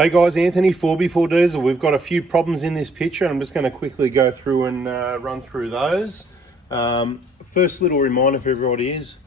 Hey guys, Anthony, 4B4 Diesel. We've got a few problems in this picture. I'm just going to quickly go through and run through those. First little reminder for everybody is,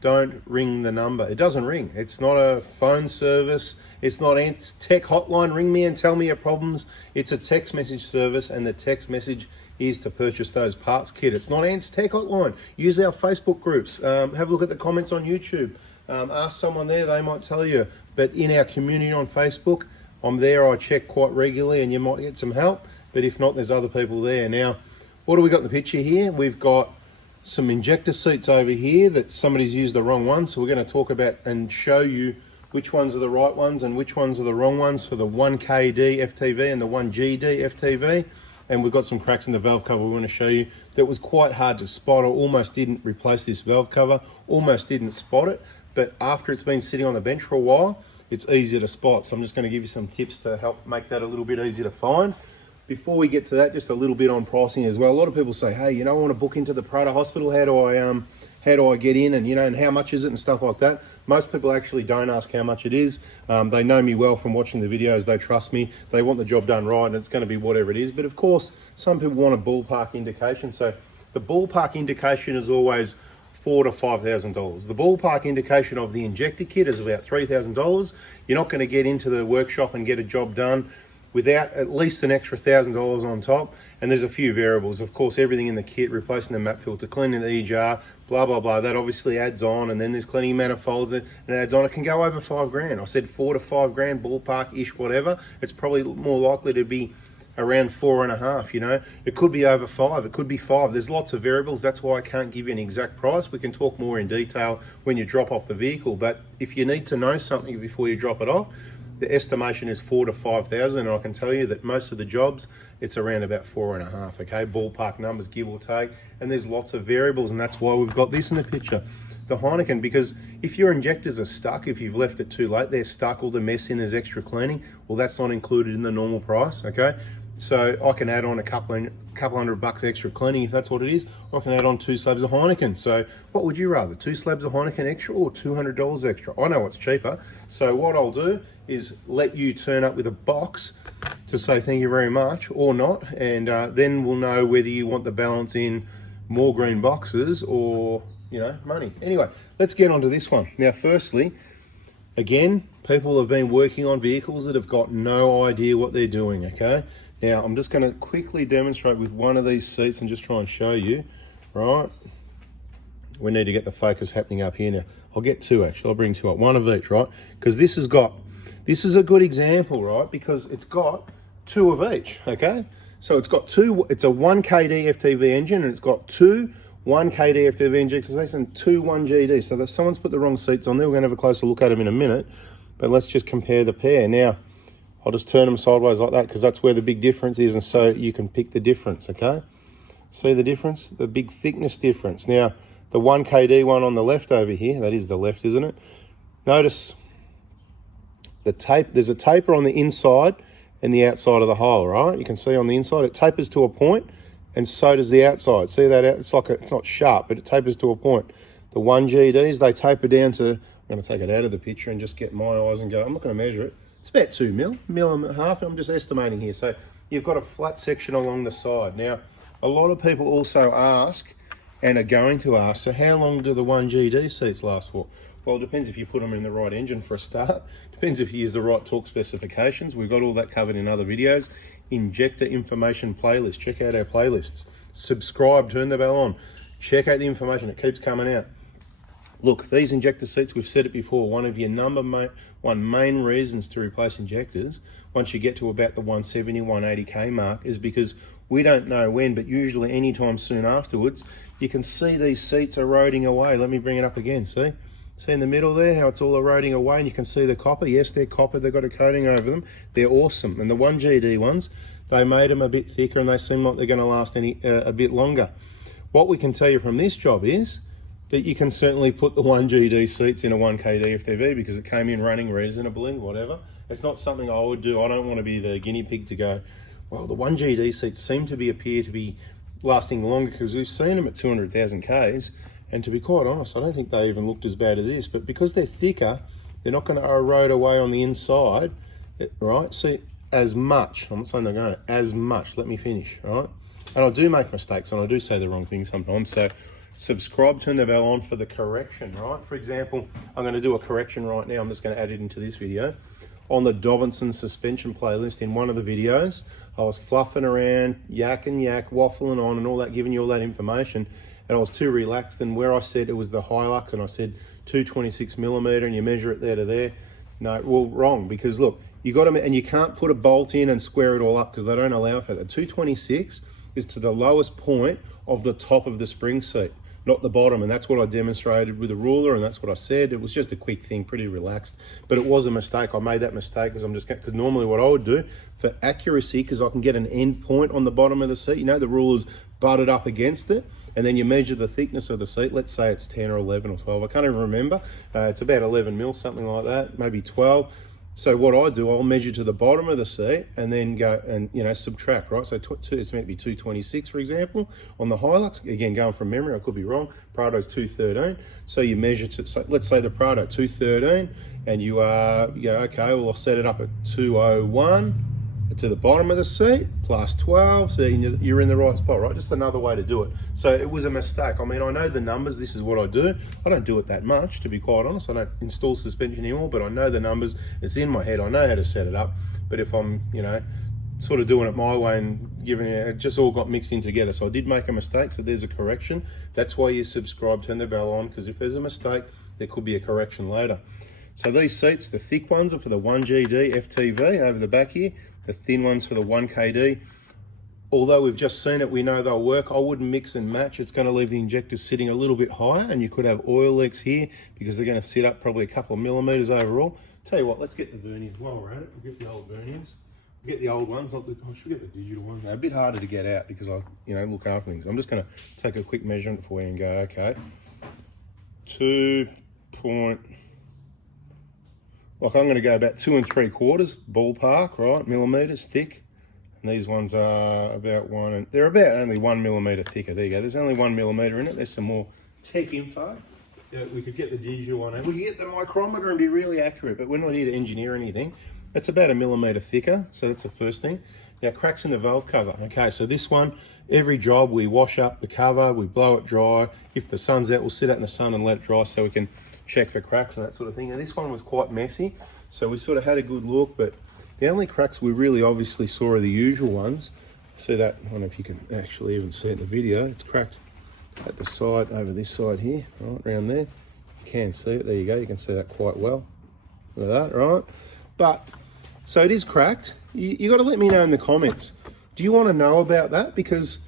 don't ring the number. It doesn't ring. It's not a phone service. It's not Ant's tech hotline. Ring me and tell me your problems. It's a text message service, and the text message is to purchase those parts kit. It's not Ant's tech hotline. Use our Facebook groups. Have a look at the comments on YouTube. Ask someone there, they might tell you. But in our community on Facebook, I'm there, I check quite regularly, and you might get some help, but if not, there's other people there. Now, what do we got in the picture here? We've got some injector seats over here that somebody's used the wrong one, so we're going to talk about and show you which ones are the right ones and which ones are the wrong ones for the 1kd-ftv and the 1gd-ftv. And we've got some cracks in the valve cover we want to show you that was quite hard to spot. I almost didn't replace this valve cover, almost didn't spot it, but after it's been sitting on the bench for a while, it's easier to spot. So I'm just going to give you some tips to help make that a little bit easier to find. Before we get to that, just a little bit on pricing as well. A lot of people say, hey, you know, I want to book into the Prater Hospital. How do I get in, and you know, and how much is it and stuff like that. Most people actually don't ask how much it is. They know me well from watching the videos. They trust me. They want the job done right, and it's going to be whatever it is. But of course, some people want a ballpark indication. So the ballpark indication is always $4,000 to $5,000. The ballpark indication of the injector kit is about $3,000. You're not going to get into the workshop and get a job done without at least an extra $1,000 on top. And there's a few variables. Of course, everything in the kit, replacing the map filter, cleaning the E-jar, blah, blah, blah. That obviously adds on. And then there's cleaning manifolds and it adds on. It can go over $5,000. I said $4,000 to $5,000, ballpark-ish, whatever. It's probably more likely to be around 4.5, you know. It could be over 5, it could be 5. There's lots of variables. That's why I can't give you an exact price. We can talk more in detail when you drop off the vehicle. But if you need to know something before you drop it off, the estimation is 4,000 to 5,000, and I can tell you that most of the jobs, it's around about 4.5, okay? Ballpark numbers, give or take. And there's lots of variables, and that's why we've got this in the picture. The Heineken, because if your injectors are stuck, if you've left it too late, they're stuck, all the mess in, there's extra cleaning, well, that's not included in the normal price, okay? So I can add on a couple $100 extra cleaning if that's what it is. Or I can add on 2 slabs of Heineken. So what would you rather, 2 slabs of Heineken extra or $200 extra? I know what's cheaper. So what I'll do is let you turn up with a box to say thank you very much or not, and then we'll know whether you want the balance in more green boxes or, you know, money. Anyway, let's get on to this one. Now, firstly, again, people have been working on vehicles that have got no idea what they're doing, okay? Now, I'm just going to quickly demonstrate with one of these seats and just try and show you, right? We need to get the focus happening up here now. I'll get 2 actually, I'll bring 2 up, 1 of each, right? Because this is a good example, right? Because it's got 2 of each, okay? So it's got 2, it's a 1kd-ftv engine, and it's got 2 1kd-ftv injector seats and 2 1gd. So that someone's put the wrong seats on there. We're going to have a closer look at them in a minute, but let's just compare the pair. Now, I'll just turn them sideways like that because that's where the big difference is, and so you can pick the difference, okay? See the difference? The big thickness difference. Now, the 1kd one on the left over here, that is the left, isn't it? Notice the tape, there's a taper on the inside and the outside of the hole, right? You can see on the inside, it tapers to a point, and so does the outside. See that? It's like it's not sharp, but it tapers to a point. The 1GDs, they taper down to, I'm going to take it out of the picture and just get my eyes and go, I'm not going to measure it. It's about 2 mil and a half, and I'm just estimating here. So you've got a flat section along the side. Now, a lot of people also ask, and are going to ask, so how long do the 1GD seats last for? Well, it depends if you put them in the right engine for a start. Depends if you use the right torque specifications. We've got all that covered in other videos. Injector information playlist. Check out our playlists. Subscribe, turn the bell on. Check out the information, it keeps coming out. Look, these injector seats, we've said it before, one of your one main reasons to replace injectors, once you get to about the 170, 180K mark, is because we don't know when, but usually anytime soon afterwards, you can see these seats eroding away. Let me bring it up again, see? See in the middle there, how it's all eroding away, and you can see the copper. Yes, they're copper, they've got a coating over them. They're awesome. And the 1GD ones, they made them a bit thicker and they seem like they're gonna last a bit longer. What we can tell you from this job is that you can certainly put the 1GD seats in a 1kd-ftv because it came in running reasonably, whatever. It's not something I would do. I don't want to be the guinea pig to go, well, the 1GD seats seem to appear to be lasting longer because we've seen them at 200,000 Ks. And to be quite honest, I don't think they even looked as bad as this, but because they're thicker, they're not going to erode away on the inside right? See, as much, I'm not saying they're going, as much, let me finish, right? And I do make mistakes and I do say the wrong thing sometimes, so subscribe, turn the bell on for the correction, right? For example, I'm going to do a correction right now. I'm just going to add it into this video. On the Dobinson suspension playlist, in one of the videos, I was fluffing around, yak, waffling on and all that, giving you all that information, and I was too relaxed. And where I said it was the Hilux and I said 226mm and you measure it there to there, no, well, wrong, because look, you got to, and you can't put a bolt in and square it all up because they don't allow for that. 226 is to the lowest point of the top of the spring seat, not the bottom, and that's what I demonstrated with a ruler, and that's what I said. It was just a quick thing, pretty relaxed, but it was a mistake. I made that mistake because normally what I would do for accuracy, because I can get an end point on the bottom of the seat, you know, the ruler's butted up against it, and then you measure the thickness of the seat. Let's say it's 10 or 11 or 12. I can't even remember. It's about 11 mil, something like that, maybe 12. So what I do, I'll measure to the bottom of the seat and then go and, you know, subtract, right? So it's meant to be 226, for example, on the Hilux. Again, going from memory, I could be wrong. Prado's 213. So you measure to, so let's say the Prado 213, and you go, okay, well, I'll set it up at 201 to the bottom of the seat, plus 12, so you're in the right spot, right? Just another way to do it. So it was a mistake. I mean, I know the numbers, this is what I do. I don't do it that much, to be quite honest. I don't install suspension anymore, but I know the numbers. It's in my head. I know how to set it up. But if I'm, you know, sort of doing it my way and giving it just all got mixed in together. So I did make a mistake, so there's a correction. That's why you subscribe, turn the bell on, because if there's a mistake, there could be a correction later. So these seats, the thick ones are for the 1gd-ftv over the back here. The thin ones for the 1kd. Although we've just seen it, we know they'll work. I wouldn't mix and match. It's going to leave the injectors sitting a little bit higher, and you could have oil leaks here because they're going to sit up probably a couple of millimeters overall. Tell you what, let's get the verniers while we're at it. We'll get the old verniers. We'll get the old ones. I should get the digital ones. They're a bit harder to get out because I, you know, look after things. I'm just going to take a quick measurement for you and go, okay, 2 point. Like I'm going to go about 2 3/4 ballpark, right? Millimeters thick, and these ones are about one, and they're about only 1 millimeter thicker. There you go. There's only 1 millimeter in it. There's some more tech info. Yeah, we could get the digital one out. We could get the micrometer and be really accurate, but we're not here to engineer anything. It's about 1 millimeter thicker, so that's the first thing. Now, cracks in the valve cover. Okay, so this one, every job we wash up the cover, we blow it dry. If the sun's out, we'll sit out in the sun and let it dry so we can check for cracks and that sort of thing. And this one was quite messy, so we sort of had a good look, but the only cracks we really obviously saw are the usual ones. See that? I don't know if you can actually even see it in the video. It's cracked at the side, over this side here, right around there. You can see it. There you go. You can see that quite well. Look at that, right? But so it is cracked. You got to let me know in the comments. Do you want to know about that? Because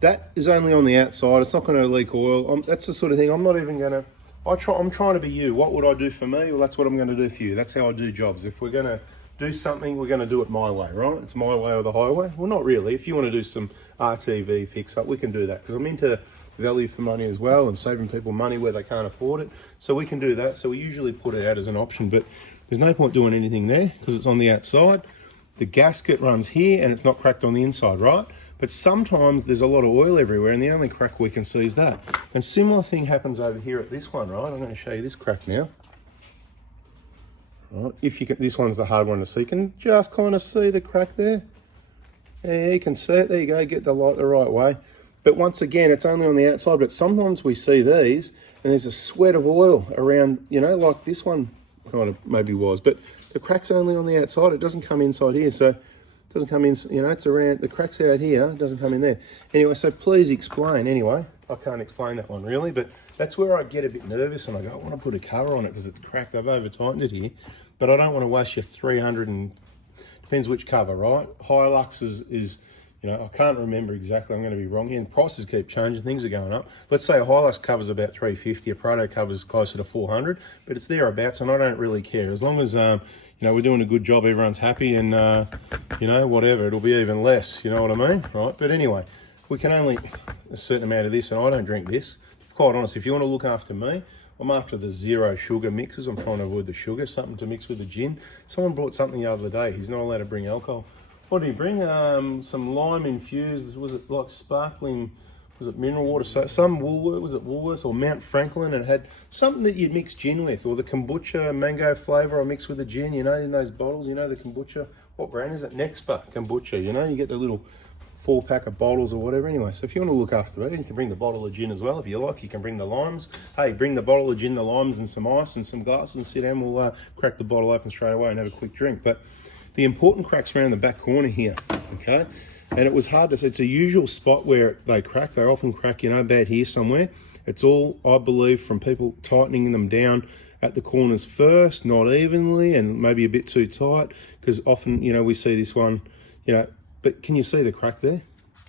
that is only on the outside. It's not going to leak oil. That's the sort of thing. I'm not even going to. I'm trying to be you. What would I do for me? Well, that's what I'm going to do for you. That's how I do jobs. If we're going to do something, we're going to do it my way, right? It's my way or the highway. Well, not really. If you want to do some RTV fix up, we can do that, because I'm into value for money as well and saving people money where they can't afford it. So we can do that. So we usually put it out as an option, but there's no point doing anything there because it's on the outside. The gasket runs here and it's not cracked on the inside, right? But sometimes there's a lot of oil everywhere and the only crack we can see is that. And similar thing happens over here at this one, right? I'm going to show you this crack now. Right. If you can, this one's the hard one to see. You can just kind of see the crack there. Yeah, you can see it. There you go. Get the light the right way. But once again, it's only on the outside. But sometimes we see these and there's a sweat of oil around, you know, like this one kind of maybe was. But the crack's only on the outside. It doesn't come inside here. So it doesn't come in, you know, it's around, the crack's out here, it doesn't come in there. Anyway, so please explain. Anyway, I can't explain that one really, but that's where I get a bit nervous and I go, I want to put a cover on it because it's cracked. I've over-tightened it here, but I don't want to waste your 300 and, depends which cover, right? Hilux is, you know, I can't remember exactly, I'm going to be wrong here, and prices keep changing, things are going up. Let's say a Hilux cover's about 350, a Prado cover's closer to 400, but it's thereabouts and I don't really care. As long as, you know, we're doing a good job, everyone's happy, and, you know, whatever, it'll be even less, you know what I mean, right? But anyway, we can only a certain amount of this, and I don't drink this. Quite honest, if you want to look after me, I'm after the 0 sugar mixes. I'm trying to avoid the sugar, something to mix with the gin. Someone brought something the other day. He's not allowed to bring alcohol. What did he bring? Some lime infused, was it like sparkling was it mineral water? So some Woolworths, was it Woolworths or Mount Franklin, and it had something that you'd mix gin with, or the kombucha mango flavour I mix with the gin, you know, in those bottles, you know, the kombucha. What brand is it? Nexpa kombucha, you know, you get the little 4-pack of bottles or whatever. Anyway, so if you want to look after it, you can bring the bottle of gin as well if you like. You can bring the limes. Hey, bring the bottle of gin, the limes, and some ice and some glasses, and sit down. We'll crack the bottle open straight away and have a quick drink. But the important crack's around the back corner here, okay? And it was hard to see. It's a usual spot where they crack. They often crack, you know, about here somewhere. It's all, I believe, from people tightening them down at the corners first, not evenly, and maybe a bit too tight, because often, you know, we see this one, you know, but can you see the crack there?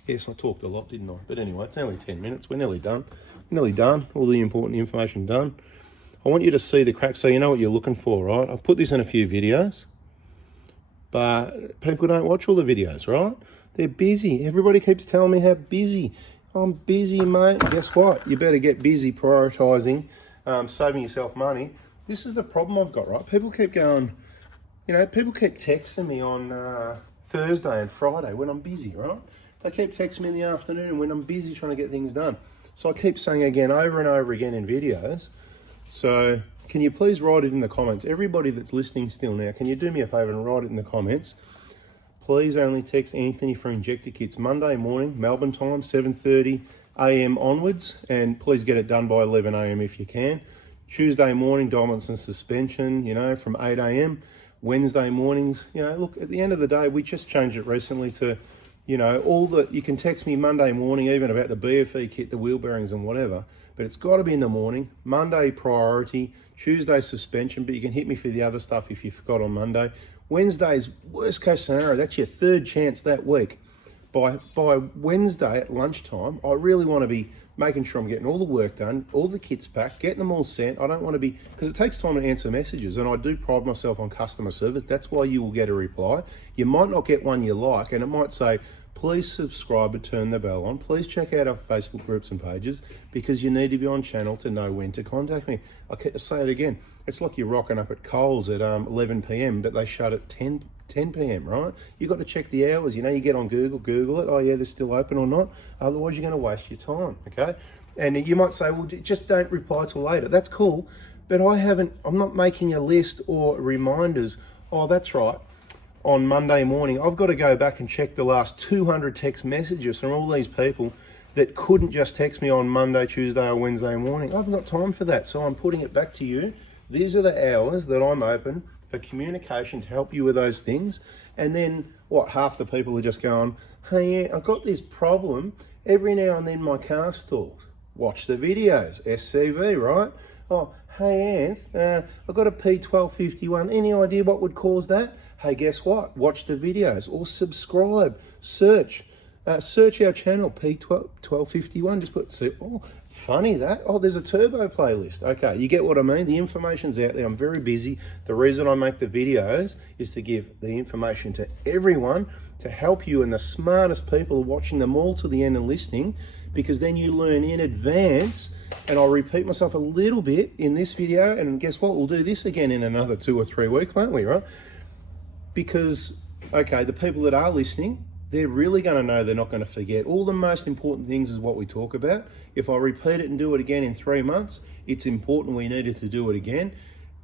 Yes, I talked a lot, didn't I? But anyway, it's only 10 minutes. We're nearly done. We're nearly done. All the important information done. I want you to see the crack so you know what you're looking for, right? I've put this in a few videos, but people don't watch all the videos, right? They're busy. Everybody keeps telling me how busy. I'm busy, mate. Guess what? You better get busy prioritising, saving yourself money. This is the problem I've got, right? People keep going, you know, people keep texting me on Thursday and Friday when I'm busy, right? They keep texting me in the afternoon when I'm busy trying to get things done. So I keep saying again, over and over again in videos. So can you please write it in the comments? Everybody that's listening still now, can you do me a favour and write it in the comments? Please only text Anthony for Injector Kits Monday morning, Melbourne time, 7:30 a.m. onwards, and please get it done by 11 a.m. if you can. Tuesday morning, Dominance and Suspension, you know, from 8 a.m. Wednesday mornings, you know, look, at the end of the day, we just changed it recently to, you know, all the, you can text me Monday morning, even about the BFE kit, the wheel bearings and whatever, but it's got to be in the morning. Monday priority, Tuesday suspension, but you can hit me for the other stuff if you forgot on Monday. Wednesday's worst case scenario, that's your third chance that week. By Wednesday at lunchtime, I really want to be making sure I'm getting all the work done, all the kits back, getting them all sent. I don't want to be, because it takes time to answer messages, and I do pride myself on customer service. That's why you will get a reply. You might not get one you like, and it might say, please subscribe and turn the bell on. Please check out our Facebook groups and pages, because you need to be on channel to know when to contact me. I'll say it again. It's like you're rocking up at Coles at 11 p.m, but they shut at 10 p.m, right? You've got to check the hours. You know, you get on Google it. Oh, yeah, they're still open or not. Otherwise, you're going to waste your time, okay? And you might say, well, just don't reply till later. That's cool, but I'm not making a list or reminders. Oh, that's right. On Monday morning, I've got to go back and check the last 200 text messages from all these people that couldn't just text me on Monday, Tuesday, or Wednesday morning. I've got time for that, so I'm putting it back to you. These are the hours that I'm open for communication to help you with those things. And then, what, half the people are just going, hey, I've got this problem. Every now and then my car stalls. Watch the videos, SCV, right? Oh, hey, Anth, I've got a P1251. Any idea what would cause that? Hey, guess what? Watch the videos or subscribe, search our channel, P1251. Just put, oh, funny that. Oh, there's a turbo playlist. Okay, you get what I mean? The information's out there. I'm very busy. The reason I make the videos is to give the information to everyone, to help you, and the smartest people are watching them all to the end and listening, because then you learn in advance. And I'll repeat myself a little bit in this video, and guess what? We'll do this again in another 2 or 3 weeks, won't we, right? Because, okay, the people that are listening, they're really going to know, they're not going to forget. All the most important things is what we talk about. If I repeat it and do it again in 3 months, it's important we needed to do it again.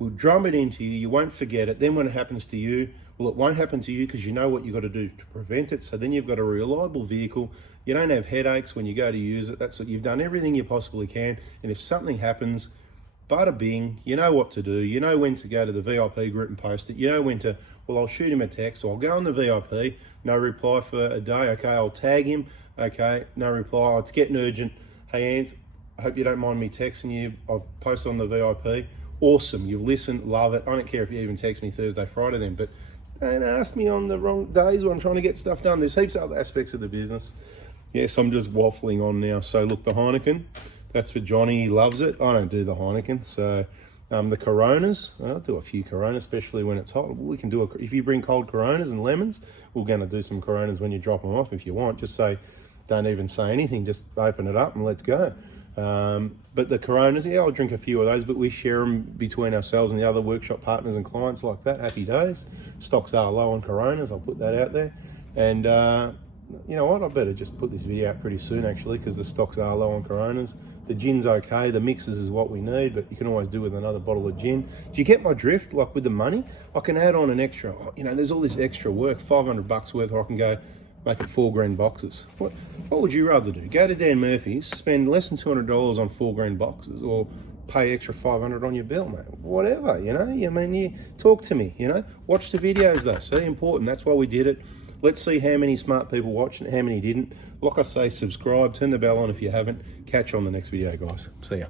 We'll drum it into you. You won't forget it. Then when it happens to you, well, it won't happen to you because you know what you've got to do to prevent it. So then you've got a reliable vehicle. You don't have headaches when you go to use it. That's what you've done, everything you possibly can. And if something happens, bada bing, you know what to do. You know when to go to the VIP group and post it. You know when to, well, I'll shoot him a text, or I'll go on the VIP, no reply for a day. Okay, I'll tag him. Okay, no reply. Oh, it's getting urgent. Hey, Anth, I hope you don't mind me texting you. I've posted on the VIP. Awesome, you've listened, love it. I don't care if you even text me Thursday, Friday then, but don't ask me on the wrong days when I'm trying to get stuff done. There's heaps of other aspects of the business. Yes, I'm just waffling on now. So look, the Heineken, that's for Johnny, he loves it. I don't do the Heineken. So the Coronas, I'll do a few Coronas, especially when it's hot. We can do if you bring cold Coronas and lemons, we're going to do some Coronas when you drop them off if you want. Just say, don't even say anything, just open it up and let's go. But the Coronas, yeah, I'll drink a few of those, but we share them between ourselves and the other workshop partners and clients like that. Happy days. Stocks are low on Coronas, I'll put that out there. And you know what, I better just put this video out pretty soon actually, because the stocks are low on Coronas. The gin's okay, the mixes is what we need, but you can always do with another bottle of gin. Do you get my drift? Like with the money, I can add on an extra, you know, there's all this extra work, 500 bucks worth, or I can go make it 4 green boxes. What would you rather do? Go to Dan Murphy's, spend less than $200 on 4 green boxes, or pay extra 500 on your bill, mate? Whatever, you know, I mean, you talk to me, you know, watch the videos though, see, important, that's why we did it. Let's see how many smart people watched and how many didn't. Like I say, subscribe, turn the bell on if you haven't. Catch you on the next video, guys. See ya.